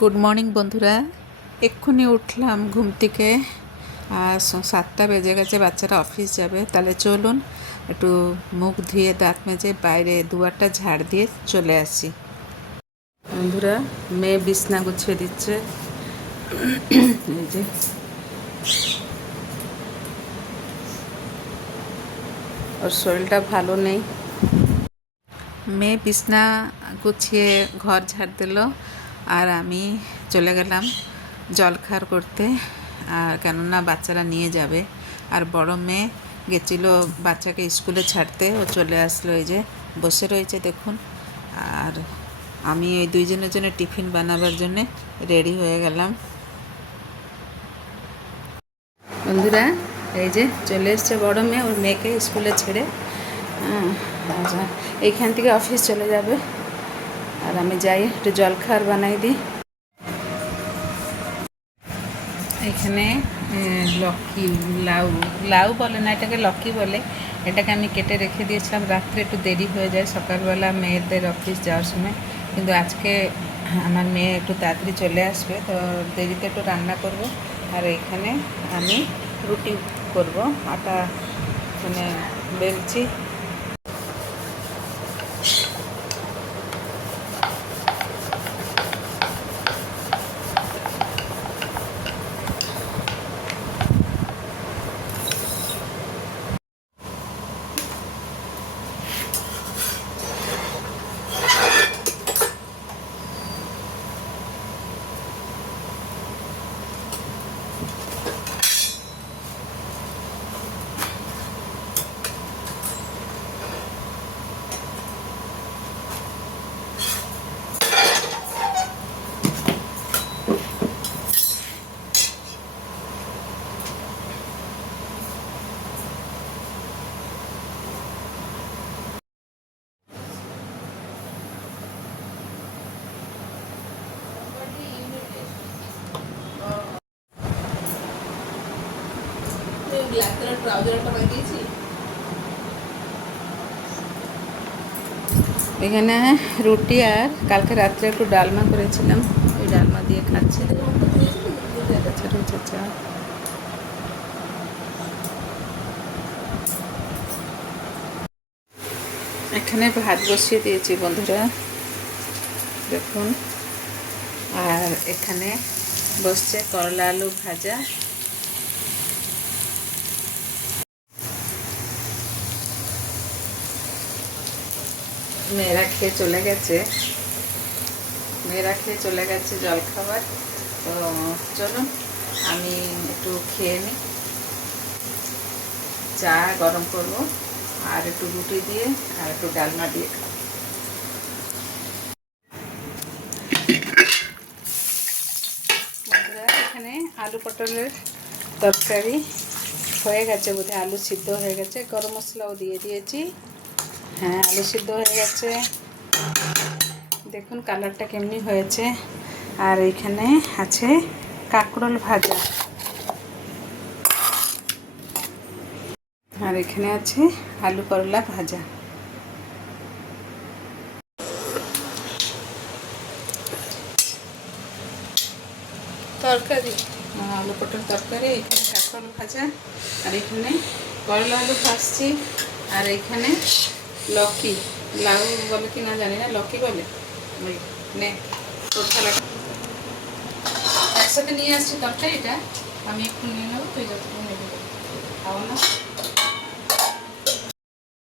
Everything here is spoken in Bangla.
গুড মর্নিং বন্ধুরা। এক্ষুনি উঠলাম ঘুম থেকে। আর 7টা বেজে গেছে, বাচ্চারা অফিস যাবে। তাহলে চলুন একটু মুখ ধুয়ে দাঁত মেজে বাইরে দুয়ারটা ঝাড় দিয়ে চলে আসি। বন্ধুরা, মেয়ে বিছনা গুছিয়ে দিচ্ছে। এই যে ওর শরীরটা ভালো নেই। মেয়ে বিছনা গুছিয়ে ঘর ঝাড় দিল, আর আমি চলে গেলাম জলখাবার করতে। আর কেননা বাচ্চারা নিয়ে যাবে। আর বড় মেয়ে গেছিল বাচ্চাকে স্কুলে ছাড়তে, ও চলে আসলো। এই যে বসে রয়েছে দেখুন। আর আমি ওই দুইজনের জন্য টিফিন বানাবার জন্যে রেডি হয়ে গেলাম। বন্ধুরা, এই যে চলে এসছে বড় মেয়ে ওর মেয়েকে স্কুলে ছেড়ে। এইখান থেকে অফিস চলে যাবে। আর আমি যাই একটু জলখাবার বানাই দিই। এখানে লক্কি লাউ লাউ বলে না, এটাকে লক্কি বলে। এটাকে আমি কেটে রেখে দিয়েছিলাম, রাত্রে একটু দেরি হয়ে যায় সকালবেলা মেয়েদের অফিস যাওয়ার সময়। কিন্তু আজকে আমার মেয়ে একটু তাড়াতাড়ি চলে আসবে, তো দেরিতে একটু রান্না করব। আর এখানে আমি রুটি করব, আটা মানে বেলছি। ব্ল্যাক কালার ট্রাউজার একটা লাগিয়েছি। এখানে রুটি আর কালকে রাত্রে একটু ডালমা করেছিলাম, ওই ডালমা দিয়ে খাচ্ছি। এখানে ভাত বসিয়ে দিয়েছি বন্ধুরা দেখুন। আর এখানে বসছে করলা আলু ভাজা। মেয়েরা খেয়ে চলে গেছে জলখাবার। তো চলুন আমি একটু খেয়ে নিই, চা গরম করব আর একটু রুটি দিয়ে আর একটু ডালমা দিয়ে খাবো। এখানে আলু পটলের তরকারি হয়ে গেছে বোধহয়, আলু সিদ্ধ হয়ে গেছে, গরম মশলাও দিয়ে দিয়েছি। হ্যাঁ, আলু সিদ্ধ হয়ে গেছে, দেখুন কালারটা কেমনি হয়েছে। আর এখানে আছে কাঁকরোল ভাজা, আর এখানে আছে আলু করলা ভাজা। তরকারি আলু পটল তরকারি, এখানে কাঁকরোল ভাজা, আর এখানে করলা আলু ভাজছি। আর এখানে লক্কি লাউ বলে কি না জানি না, লক্কি বলে। নে একসাথে নিয়ে আসছি তরকারিটা, আমি একটু নিয়ে নেবো, তুই যতক্ষণ নেবো খাওয়া না।